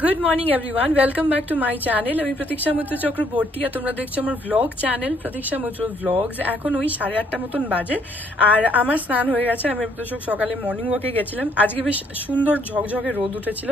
Good morning everyone, welcome back to my channel. আমি প্রতীক্ষা মৈত্র চক্রবর্তী আর তোমরা দেখছো আমার ভ্লগ চ্যানেল প্রতীক্ষা মৈত্র ভ্লগস। এখন ওই 8:30 মতন বাজে আর আমার স্নান হয়ে গেছে। আমি সকালে মর্নিং ওয়াকে গেছিলাম। আজকে বেশ সুন্দর ঝকঝকে রোদ উঠেছিল।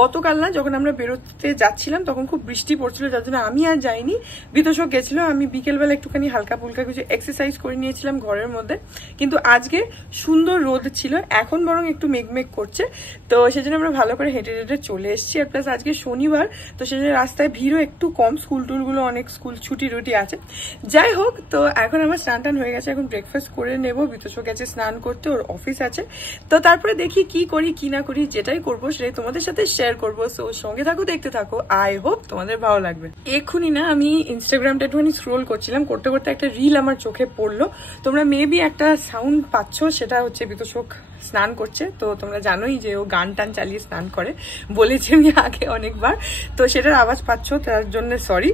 গতকাল না, যখন আমরা বেরোতে যাচ্ছিলাম তখন খুব বৃষ্টি পড়ছিল, যার জন্য আমি আর যাইনি। বিতোষক গেছিল। আমি বিকেলবেলা একটুখানি হালকা ফুলকা কিছু এক্সারসাইজ করে নিয়েছিলাম ঘরের মধ্যে। কিন্তু আজকে সুন্দর রোদ ছিল, এখন বরং একটু মেঘমেঘ করছে। তো সেজন্য আমরা ভালো করে হেঁটে হেঁটে চলে এসেছি। আর প্লাস আজকে শনিবার, তো সেজন্য রাস্তায় ভিড়ও একটু কম, স্কুল টুলগুলো অনেক স্কুল ছুটি রুটি আছে। যাই হোক, তো এখন আমার স্নান টান হয়ে গেছে, এখন ব্রেকফাস্ট করে নেব। বিতোষক গেছে স্নান করতে, ওর অফিস আছে। তো তারপরে দেখি কি করি কি না করি, যেটাই করবো সেটাই তোমাদের সাথে শেয়ার করবো। সো সঙ্গে থাকো, দেখতে থাকো। আই হোপ তোমাদের ভালো লাগবে। এক্ষুনি না আমি ইনস্টাগ্রামটা একটুখানি স্ক্রোল করছিলাম, করতে করতে একটা রিল আমার চোখে পড়লো। তোমরা মেবি একটা সাউন্ড পাচ্ছ, সেটা হচ্ছে বিতোষক স্নান করছে। তো তোমরা জানোই যে ও গান টান চালিয়ে স্নান করে, বলেছি আমি আগে অনেকবার। তো সেটার আওয়াজ পাচ্ছ, তার জন্য সরি।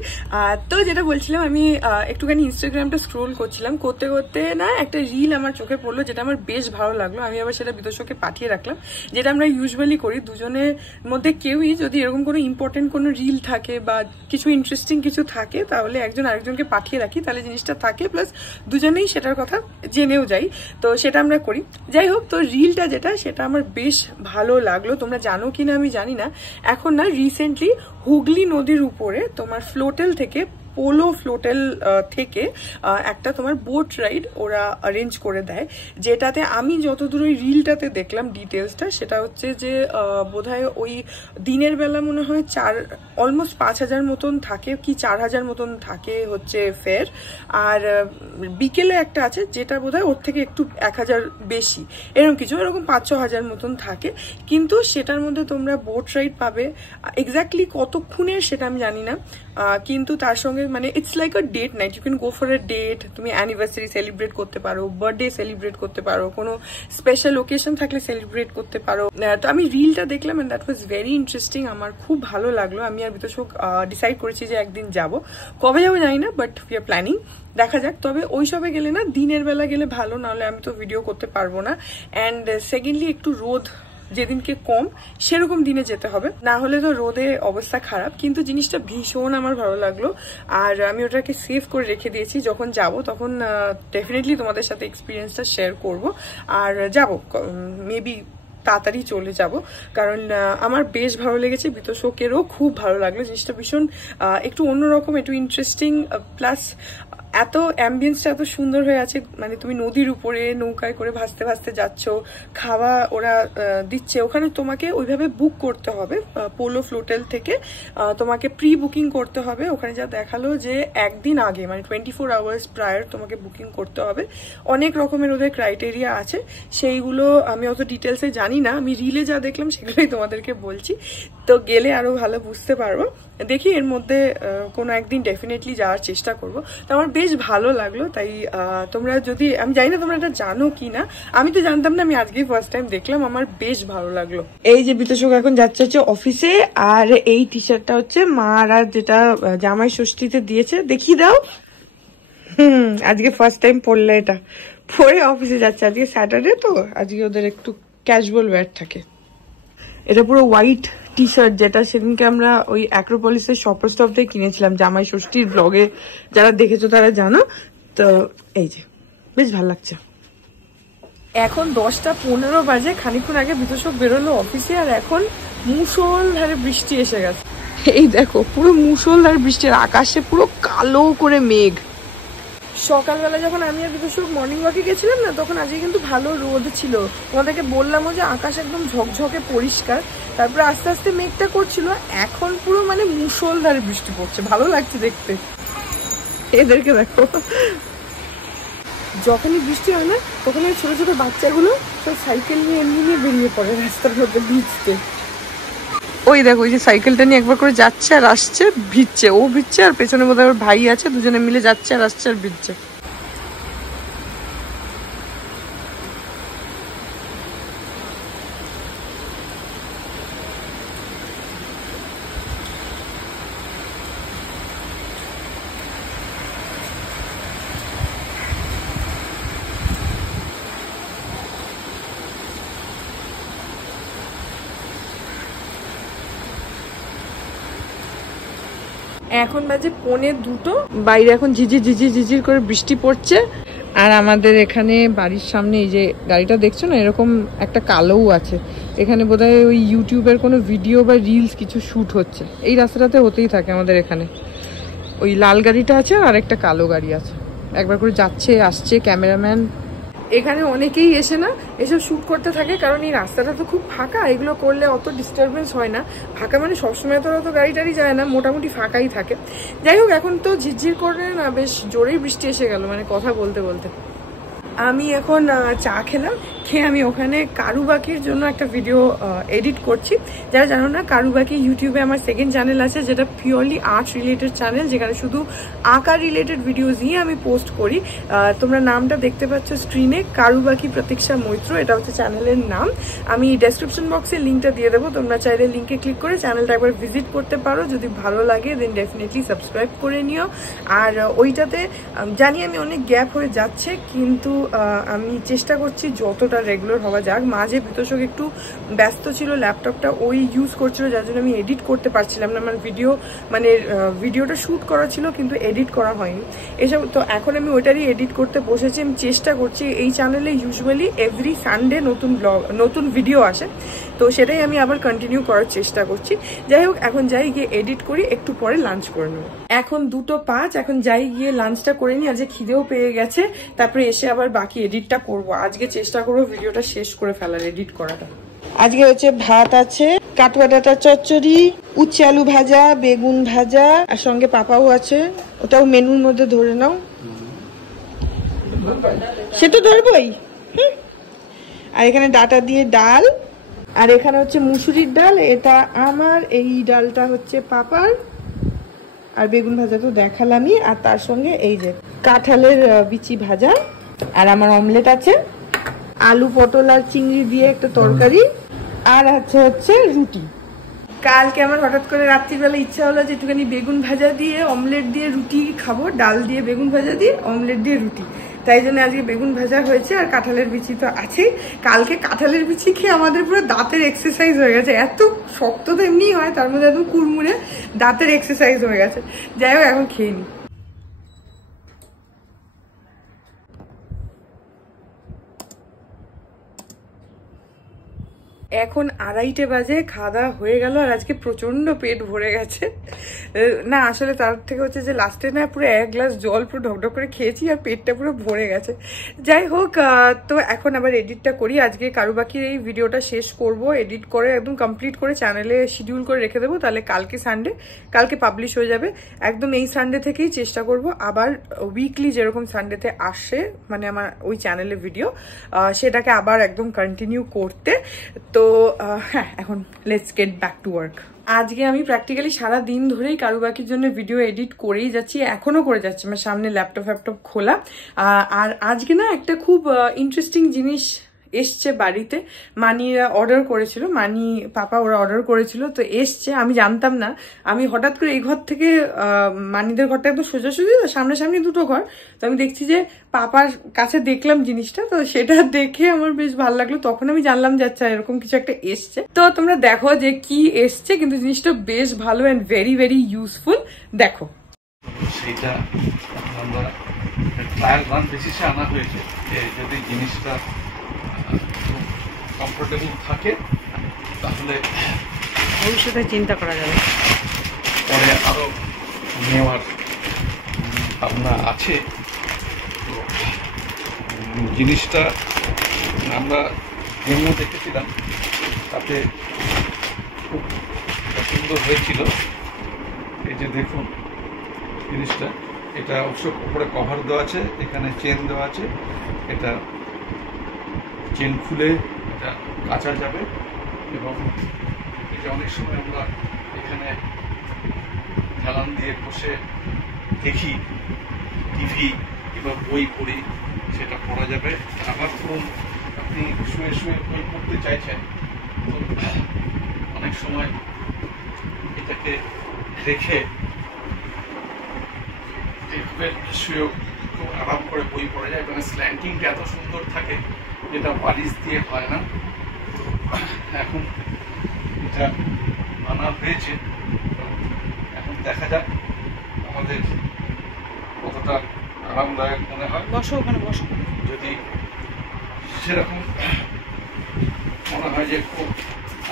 তো যেটা বলছিলাম, আমি একটুখানি ইনস্টাগ্রামটা স্ক্রোল করছিলাম, করতে করতে না একটা রিল আমার চোখে পড়লো, যেটা আমার বেশ ভালো লাগলো। আমি আবার সেটা বিতোষকে পাঠিয়ে রাখলাম, যেটা আমরা ইউজুয়ালি করি। দুজনের মধ্যে কেউই যদি এরকম কোনো ইম্পর্টেন্ট কোনো রিল থাকে বা কিছু ইন্টারেস্টিং কিছু থাকে, তাহলে একজন আরেকজনকে পাঠিয়ে রাখি, তাহলে জিনিসটা থাকে, প্লাস দুজনেই সেটার কথা জেনেও যাই। তো সেটা আমরা করি। যাই হোক, তো রিলটা যেটা, সেটা আমার বেশ ভালো লাগলো। তোমরা জানো কিনা আমি জানি না, এখন না রিসেন্টলি হুগলি নদীর উপরে তোমার ফ্লোটেল থেকে, পোলো ফ্লোটেল থেকে একটা তোমার বোট রাইড ওরা অ্যারেঞ্জ করে দেয়, যেটাতে আমি যতদূর ওই রিলটাতে দেখলাম ডিটেলসটা, সেটা হচ্ছে যে বোধহয় ওই দিনের বেলা মনে হয় অলমোস্ট 5,000 মতন থাকে কি 4,000 মতন থাকে হচ্ছে ফেয়ার। আর বিকেলে একটা আছে যেটা বোধহয় ওর থেকে একটু 1,000 বেশি, এরকম কিছু, এরকম 5-6 হাজার মতন থাকে। কিন্তু সেটার মধ্যে তোমরা বোট রাইড পাবে। এক্স্যাক্টলি কতক্ষণের সেটা আমি জানি না, কিন্তু তার সঙ্গে মানে it's like a date night. You can go for a date, তুমি অ্যানিভার্সারি সেলিব্রেট করতে পারো, বার্থডে সেলিব্রেট করতে পারো, কোনো স্পেশাল ওকেশন থাকলে সেলিব্রেট করতে পারো। তো আমি রিলটা দেখলাম and that was very interesting. আমার খুব ভালো লাগলো। আমি আর বিতোষক ডিসাইড করেছি যে একদিন যাব। কবে যাবো জানি না, বাট উই আর প্ল্যানিং, দেখা যাক। তবে ওইসবে গেলে না দিনের বেলা গেলে ভালো, নাহলে আমি তো ভিডিও করতে পারবো না। অ্যান্ড সেকেন্ডলি একটু রোদ যেদিনকে কম সেরকম দিনে যেতে হবে, না হলে তো রোদে অবস্থা খারাপ। কিন্তু জিনিসটা ভীষণ আমার ভালো লাগলো, আর আমি ওটাকে সেভ করে রেখে দিয়েছি। যখন যাব তখন ডেফিনেটলি তোমাদের সাথে এক্সপিরিয়েন্সটা শেয়ার করব। আর যাব মেবি তাড়াতাড়ি চলে যাব, কারণ আমার বেশ ভালো লেগেছে, বিতোষকেরও খুব ভালো লাগলো। জিনিসটা ভীষণ একটু অন্যরকম, একটু ইন্টারেস্টিং, প্লাস এত অ্যাম্বিয়েন্সটা এত সুন্দর হয়ে আছে। মানে তুমি নদীর উপরে নৌকায় করে ভাসতে ভাসতে যাচ্ছ, খাওয়া ওরা দিচ্ছে ওখানে। তোমাকে ওইভাবে বুক করতে হবে, পোলো ফ্লোটেল থেকে তোমাকে প্রি বুকিং করতে হবে। ওখানে যা দেখালো যে একদিন আগে, মানে 24 আওয়ার্স প্রায়র তোমাকে বুকিং করতে হবে। অনেক রকমের ওদের ক্রাইটেরিয়া আছে, সেইগুলো আমি অত ডিটেলসে জানি না। আমি রিলে যা দেখলাম সেগুলোই তোমাদেরকে বলছি। তো গেলে আরো ভালো বুঝতে পারবো। দেখি এর মধ্যে কোনো একদিন ডেফিনেটলি যাওয়ার চেষ্টা করবো। তো আমার বেশ ভালো লাগলো। তাই তোমরা যদি, আমি জানি না তোমরা এটা জানো কি না, আমি তো জানতাম না, আমি আজকেই ফার্স্ট টাইম দেখলাম, আমার বেশ ভালো লাগলো। এই যে বিতোষক এখন যাচ্ছে হচ্ছে অফিসে, আর এই টি শার্টটা হচ্ছে মারা যেটা জামাই ষষ্ঠীতে দিয়েছে, দেখিয়ে দাও। আজকে ফার্স্ট টাইম পরলে, এটা পরে অফিসে যাচ্ছে। আজকে স্যাটারডে, তো আজকে ওদের একটু ক্যাজুয়াল ওয়্যার থাকে। এটা পুরো হোয়াইট টি শার্ট, যেটা সেদিনকে আমরা ওই অ্যাক্রোপলিসের শপার স্টপ থেকে কিনেছিলাম জামাই ষষ্ঠীর ব্লগে, যারা দেখেছো তারা জানো। তো এই যে বেশ ভালো লাগছে। এখন 10:15 বাজে, খানিকক্ষণ আগে বিতোষক বেরোলো অফিসে, আর এখন মুষলধারে বৃষ্টি এসে গেছে। এই দেখো পুরো মুষলধারে বৃষ্টি, আর আকাশে পুরো কালো করে মেঘ। সকালবেলা যখন আমি আর বিতোষক মর্নিং ওয়াকে গেছিলাম না, তখন আজকে কিন্তু ভালো রোদ ছিল। তোমাদেরকে বললামও যে আকাশ একদম ঝকঝকে পরিষ্কার। তারপরে আস্তে আস্তে মেঘটা করছিল, এখন পুরো মানে মুষলধারে বৃষ্টি পড়ছে। ভালো লাগছে দেখতে। এদেরকে দেখো, যখনই বৃষ্টি হয় না তখন ওই ছোট ছোট বাচ্চাগুলো সব সাইকেল নিয়ে এমনি নিয়ে বেরিয়ে পড়ে রাস্তার মধ্যে ভিজতে। ওই দেখো, ওই যে সাইকেলটা নিয়ে একবার করে যাচ্ছে আর আসছে, ভিজছে, ও ভিজছে, আর পেছনে বোধহয় ওর ভাই আছে, দুজনে মিলে যাচ্ছে আর আসছে আর ভিজছে। এখন বাজে 1:45, বাইরে এখন ঝিঝির করে বৃষ্টি পড়ছে। আর আমাদের এখানে বাড়ির সামনে এই যে গাড়িটা দেখছো না, এরকম একটা কালোও আছে। এখানে বোধহয় ওই ইউটিউবের কোনো ভিডিও বা রিলস কিছু শ্যুট হচ্ছে। এই রাস্তাটাতে হতেই থাকে আমাদের এখানে। ওই লাল গাড়িটা আছে আর একটা কালো গাড়ি আছে, একবার করে যাচ্ছে আসছে ক্যামেরাম্যান। এখানে অনেকেই এসে না এসব শ্যুট করতে থাকে, কারণ এই রাস্তাটা তো খুব ফাঁকা, এগুলো করলে অত ডিস্টারবেন্স হয় না। ফাঁকা মানে সবসময় তো অত গাড়ি টাড়ি যায় না, মোটামুটি ফাঁকাই থাকে। যাই হোক, এখন তো ঝিরঝির করে না বেশ জোরেই বৃষ্টি এসে গেল, মানে কথা বলতে বলতে। আমি এখন চা খেলাম, খেয়ে আমি ওখানে কারুবাকির জন্য একটা ভিডিও এডিট করছি। যারা জানো না, কারুবাকি ইউটিউবে আমার সেকেন্ড চ্যানেল আছে, যেটা পিওরলি আর্ট রিলেটেড চ্যানেল, যেখানে শুধু আঁকা রিলেটেড ভিডিওজই আমি পোস্ট করি। তোমরা নামটা দেখতে পাচ্ছ স্ক্রিনে, কারুবাকি প্রতীক্ষা মৈত্র, এটা হচ্ছে চ্যানেলের নাম। আমি ডেসক্রিপশন বক্সে লিঙ্কটা দিয়ে দেবো, তোমরা চাইলে লিঙ্কে ক্লিক করে চ্যানেলটা একবার ভিজিট করতে পারো। যদি ভালো লাগে দেন ডেফিনেটলি সাবস্ক্রাইব করে নিও। আর ওইটাতে জানি আমি অনেক গ্যাপ হয়ে যাচ্ছে, কিন্তু আমি চেষ্টা করছি যতটা রেগুলার হওয়া যাক। মাঝে বিতোষক একটু ব্যস্ত ছিল, ল্যাপটপটা ওই ইউজ করছিল, যার জন্য আমি এডিট করতে পারছিলাম না। আমার ভিডিওটা শ্যুট করা ছিল কিন্তু এডিট করা হয়নি এসব। তো এখন আমি ওইটারই এডিট করতে বসেছি। আমি চেষ্টা করছি, এই চ্যানেলে ইউজুয়ালি এভরি সানডে নতুন ভিডিও আসে, তো সেটাই আমি আবার কন্টিনিউ করার চেষ্টা করছি। যাই হোক, এখন যাই গিয়ে এডিট করি, একটু পরে লাঞ্চ করে নেবো। এখন 2:05, এখন যাই গিয়ে লাঞ্চটা করে নিই। আজকে খিদেও পেয়ে গেছে, তারপরে এসে আবার বাকি এডিটটা করবো। আজকে চেষ্টা করবো ভিডিওটা শেষ করে ফেলার, এডিট করাটা। আজকে হচ্ছে ভাত আছে, কাটুয়া ডাঁটা চচ্চড়ি, উচ্ছে আলু ভাজা, বেগুন ভাজা, আর সঙ্গে পাপাও আছে। ওটাও মেনুর মধ্যে ধরে নাও, সে তো ধরবই। আর এখানে ডাঁটা দিয়ে ডাল, আর এখানে হচ্ছে মুসুরির ডাল, এটা আমার, এই ডালটা হচ্ছে পাপার, আর বেগুন ভাজা তো দেখালামই। আর তার সঙ্গে এই যে কাঁঠালের বিচি ভাজা, আর আমার অমলেট আছে, আলু পটল আর চিংড়ি দিয়ে একটা তরকারি, আর হচ্ছে রুটি। কালকে আমার হঠাৎ করে রাত্রিবেলা ইচ্ছা হলো যে একটুখানি বেগুন ভাজা দিয়ে অমলেট দিয়ে রুটি খাবো, ডাল দিয়ে বেগুন ভাজা দিয়ে অমলেট দিয়ে রুটি, তাই জন্য আজকে বেগুন ভাজা হয়েছে। আর কাঁঠালের বিচি তো আছেই। কালকে কাঁঠালের বিচি খেয়ে আমাদের পুরো দাঁতের এক্সারসাইজ হয়ে গেছে। এত শক্ত তো এমনি হয়, তার মধ্যে একদম কুড়মুড়ে দাঁতের এক্সারসাইজ হয়ে গেছে। যাই হোক, এখন খেয়ে নিই। এখন 2:30 বাজে, খাওয়া দাওয়া হয়ে গেল, আর আজকে প্রচন্ড পেট ভরে গেছে। না আসলে তার থেকে হচ্ছে যে লাস্টে না পুরো 1 গ্লাস জল পুরো ঢকঢক করে খেয়েছি, আর পেটটা পুরো ভরে গেছে। যাই হোক, তো এখন আবার এডিটটা করি। আজকে কারুবাকির এই ভিডিওটা শেষ করব, এডিট করে একদম কমপ্লিট করে চ্যানেলে শিডিউল করে রেখে দেবো, তাহলে কালকে সানডে, কালকে পাবলিশ হয়ে যাবে। একদম এই সানডে থেকেই চেষ্টা করব আবার উইকলি যেরকম সানডেতে আসে, মানে আমার ওই চ্যানেলে ভিডিও, সেটাকে আবার একদম কন্টিনিউ করতে। তো হ্যাঁ, এখন let's get back to work. আজকে আমি প্র্যাকটিক্যালি সারা দিন ধরেই কারুবাকির জন্য ভিডিও এডিট করেই যাচ্ছি, এখনো করে যাচ্ছি। আমার সামনে ল্যাপটপ খোলা। আর আজকে না একটা খুব ইন্টারেস্টিং জিনিস এসছে বাড়িতে। মানিরা অর্ডার করেছিল, পাপা ওরা অর্ডার করেছিল, তো এসছে। আমি জানতাম না। আমি হঠাৎ করে এই ঘর থেকে, মানিদের ঘরটা একদম সোজাসুজি, সামনাসামনি দুটো ঘর, তো আমি দেখছি যে পাপার কাছে দেখলাম জিনিসটা, তো সেটা দেখে আমার বেশ ভালো লাগলো। তখন আমি জানলাম যে আচ্ছা এরকম কিছু একটা এসছে। তো তোমরা দেখো যে কি এসছে, কিন্তু জিনিসটা বেশ ভালো অ্যান্ড ভেরি ভেরি ইউজফুল। দেখো, সেটা আমরা ট্রায়াল রান বেসিসে আনা হয়েছে, যদি জিনিসটা কমফোর্টেবল থাকে তাহলে ভবিষ্যতে চিন্তা করা যাবে, পরে আরো নেওয়ার ভাবনা আছে। তো জিনিসটা আমরা ডেমো দেখেছিলাম, তাতে খুব সুন্দর হয়েছিল। এই যে দেখুন জিনিসটা, এটা অবশ্য উপরে কভার দেওয়া আছে, এখানে চেন দেওয়া আছে, এটা চেন খুলে এটা কাচা যাবে। এবং এটা অনেক সময় আমরা এখানে হেলান দিয়ে বসে দেখি, টিভি কিংবা বই পড়ি, সেটা পড়া যাবে। আবার ধরুন আপনি শুয়ে শুয়ে বই পড়তে চাইছেন, তো অনেক সময় এটাকে রেখে শুয়েও খুব আরাম করে বই পড়া যায়। এবং স্ল্যান্টিংটা এত সুন্দর থাকে যেটা বালিশ দিয়ে হয় না। এখন এটা আনা হয়েছে, এখন দেখা যাক আমাদের কতটা আরামদায়ক মনে হয়। বসো ওখানে বসো। যদি সেরকম মনে হয় যে খুব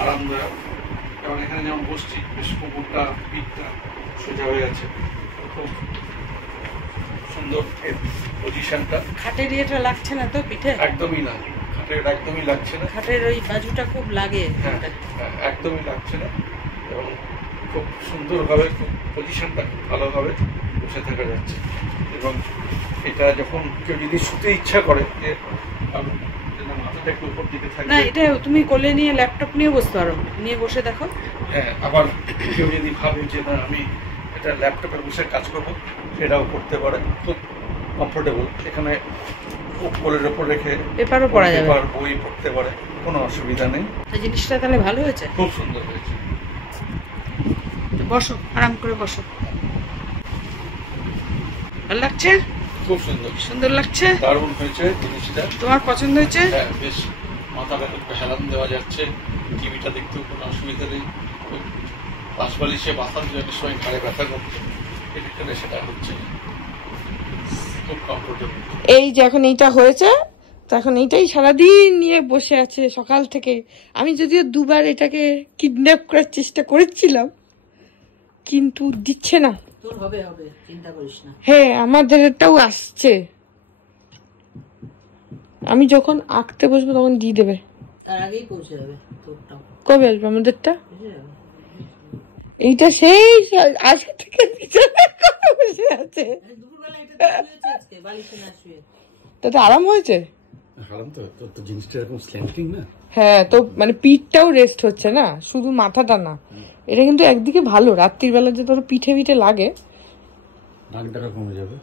আরামদায়ক, কারণ এখানে যেমন বসছি বেশ কোমরটা পিঠটা সোজা হয়ে আছে, খুব সুন্দর এর পজিশনটা। খাটের ইয়েটা লাগছে না তো পিঠে? একদমই না, খাটের একদমই লাগছে না। খাটের ওই বাজুটা খুব লাগে। হ্যাঁ, একদমই লাগছে না, এবং খুব সুন্দরভাবে খুব পজিশনটা খুব ভালোভাবে বসে থাকা যাচ্ছে। এবং এটা যখন কেউ যদি শুতে ইচ্ছা করে যে মাথাটা একটু উপর দিকে থাকে, না এটা তুমি কোলে নিয়ে ল্যাপটপ নিয়ে বসতে পারো, নিয়ে বসে দেখো। হ্যাঁ, আবার কেউ যদি ভাবে যে না আমি এটা ল্যাপটপে বসে কাজ করবো, সেটাও করতে পারে, খুব কমফোর্টেবল। এখানে কোলের ওপর রেখে পেপারও পড়া যাবে, বই পড়তে পারে, কোনো অসুবিধা নেই। জিনিসটা তাহলে ভালো হয়েছে, খুব সুন্দর হয়েছে। বসো, আরাম করে বসো। ভালো লাগছে? খুব সুন্দর, সুন্দর লাগছে, দারুণ হয়েছে জিনিসটা। তোমার পছন্দ হয়েছে? হ্যাঁ, বেশ মাথাটা একটু হেলান দেওয়া যাচ্ছে, টিভিটা দেখতেও কোনো অসুবিধা নেই। পাশ বালিশে মাথার জন্য সময় ঘাড়ে ব্যথা করছে, এদিকটা সেটা হচ্ছে খুব কমফোর্টেবল। এই যে এখন এইটা হয়েছে, তখন এইটাই সারাদিন নিয়ে বসে আছে সকাল থেকে। আমি যদিও দুবার এটাকে কিডন্যাপ করার চেষ্টা করেছিলাম, কিন্তু দিচ্ছে না। তোর হবে হবে, চিন্তা করিস না। হ্যাঁ, আমাদের এটাও আসছে। আমি যখন আঁকতে বসবো তখন দিয়ে দেবে। তার আগেই পৌঁছে যাবে তোরটাও। কবে আসবে আমাদেরটা? এইটা সেই আজকে থেকে বসে আছে। দুপুরবেলা এটা শুয়েছে আজকে, বালিশে না শুয়ে। তাতে আরাম হয়েছে? আরাম তো, তো জিনিসটা এরকম স্ল্যান্টিং না। হ্যাঁ, তো মানে পিঠটাও রেস্ট হচ্ছে না, শুধু মাথাটা না। এটা কিন্তু একদিকে ভালো, রাত্রির বেলা যে ধরো পিঠে পিঠে লাগে, নাকডাকা কমে যাবে।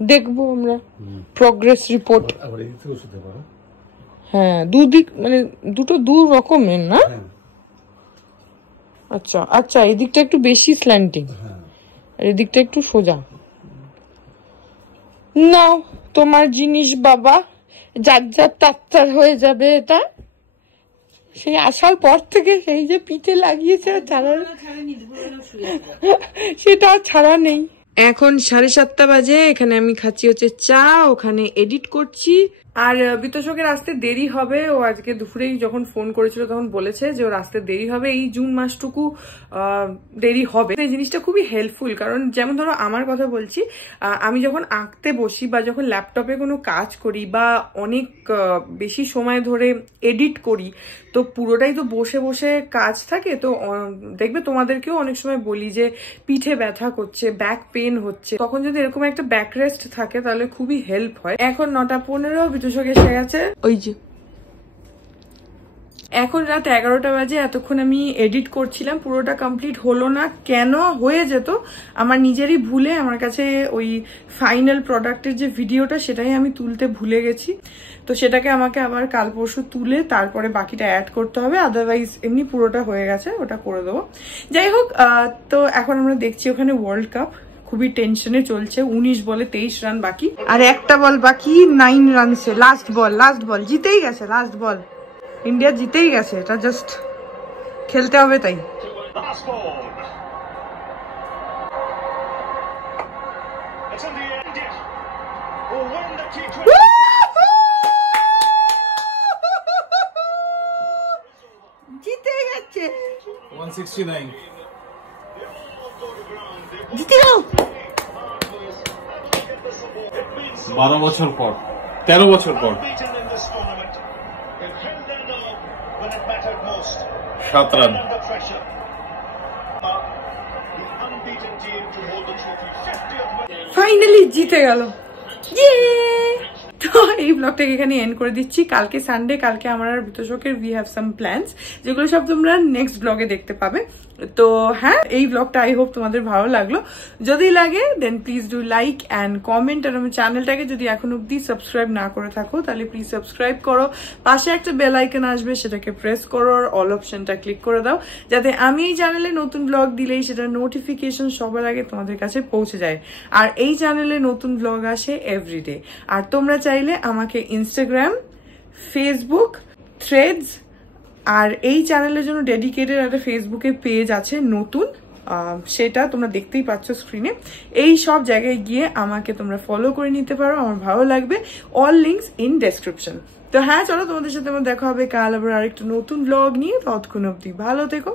দেখবো আমরা প্রোগ্রেস রিপোর্ট। আবার এদিক থেকেও শুতে পারো। হ্যাঁ, দুদিক মানে দুটো দু রকমের না। আচ্ছা আচ্ছা, এদিকটা একটু বেশি স্ল্যান্টিং আর এদিকটা একটু সোজা। নাও তোমার জিনিস বাবা, যার যার তার হয়ে যাবে। এটা সেই আসার পর থেকে সেই যে পিঠে লাগিয়েছে সেটা ছাড়া নেই। এখন 7:30 বাজে, এখানে আমি খাচ্ছি হচ্ছে চা, ওখানে এডিট করছি। আর বিতোষকের আসতে দেরি হবে। ও আজকে দুপুরেই যখন ফোন করেছিল তখন বলেছে যে ওর আসতে দেরি হবে, এই জুন মাসটুকু দেরি হবে। এই জিনিসটা খুবই হেল্পফুল, কারণ যেমন ধরো আমার কথা বলছি, আমি যখন আঁকতে বসি বা যখন ল্যাপটপে কোনো কাজ করি বা অনেক বেশি সময় ধরে এডিট করি, তো পুরোটাই তো বসে বসে কাজ থাকে। তো দেখবে তোমাদেরকেও অনেক সময় বলি যে পিঠে ব্যথা করছে, ব্যাক পেন হচ্ছে, তখন যদি এরকম একটা ব্যাক রেস্ট থাকে তাহলে খুবই হেল্প হয়। এখন 9:15, বিতোষক এসে গেছে। ওই যে এখন রাত 11টা বাজে, এতক্ষণ আমি এডিট করছিলাম, পুরোটা কমপ্লিট হলো না। কেন হয়ে যেত আমার নিজেরই ভুলে, আমার কাছে ওই ফাইনাল প্রোডাক্টের যে ভিডিওটা সেটাই আমি তুলতে ভুলে গেছি। তো সেটাকে আমাকে আবার কাল পরশু তুলে তারপরে বাকিটা অ্যাড করতে হবে, আদারওয়াইজ এমনি পুরোটা হয়ে গেছে, ওটা করে দেবো। যাই হোক, তো এখন আমরা দেখছি ওখানে ওয়ার্ল্ড কাপ, খুবই টেনশনে চলছে। 19 বলে 23 রান বাকি, আর একটা বল বাকি, 9 রানসে লাস্ট বল জিতেই গেছে। লাস্ট বল ইন্ডিয়া জিতেই গেছে, এটা জাস্ট খেলতে হবে তাই। জিতে গেছে 169 জিতে গেল 12 বছর পর, 13 বছর পর 7 রান। ফাইনালি জিতে গেল। তো এই ব্লগটাকে এখানে এন্ড করে দিচ্ছি। কালকে সানডে, কালকে আমার আর বিতোষকের উই হ্যাভ সাম প্ল্যানস, যেগুলো সব তোমরা নেক্সট ব্লগে দেখতে পাবে। তো হ্যাঁ, এই ব্লগটা আই হোপ তোমাদের ভালো লাগলো। যদি লাগে then please do like and comment. আর আমার চ্যানেলটাকে যদি এখন অব্দি সাবস্ক্রাইব না করে থাকো তাহলে প্লিজ সাবস্ক্রাইব করো। পাশে একটা বেল আইকন আসবে, সেটাকে প্রেস করো, আর অল অপশনটা ক্লিক করে দাও, যাতে আমি এই চ্যানেলে নতুন ব্লগ দিলেই সেটা নোটিফিকেশন সবার আগে তোমাদের কাছে পৌঁছে যায়। আর এই চ্যানেলে নতুন ব্লগ আসে এভরিডে। আর তোমরা চাইলে আমাকে ইনস্টাগ্রাম, ফেসবুক, থ্রেডস, আর এই চ্যানেলের জন্য ডেডিকেটেড একটা ফেসবুকে পেজ আছে নতুন, সেটা তোমরা দেখতেই পাচ্ছ স্ক্রিনে। এই সব জায়গায় গিয়ে আমাকে তোমরা ফলো করে নিতে পারো, আমার ভালো লাগবে। All links in description. তো হ্যাঁ, চলো তোমাদের সাথে আমার দেখা হবে কাল আবার আরেকটা নতুন ব্লগ নিয়ে। ততক্ষণ অব্দি ভালো থেকো।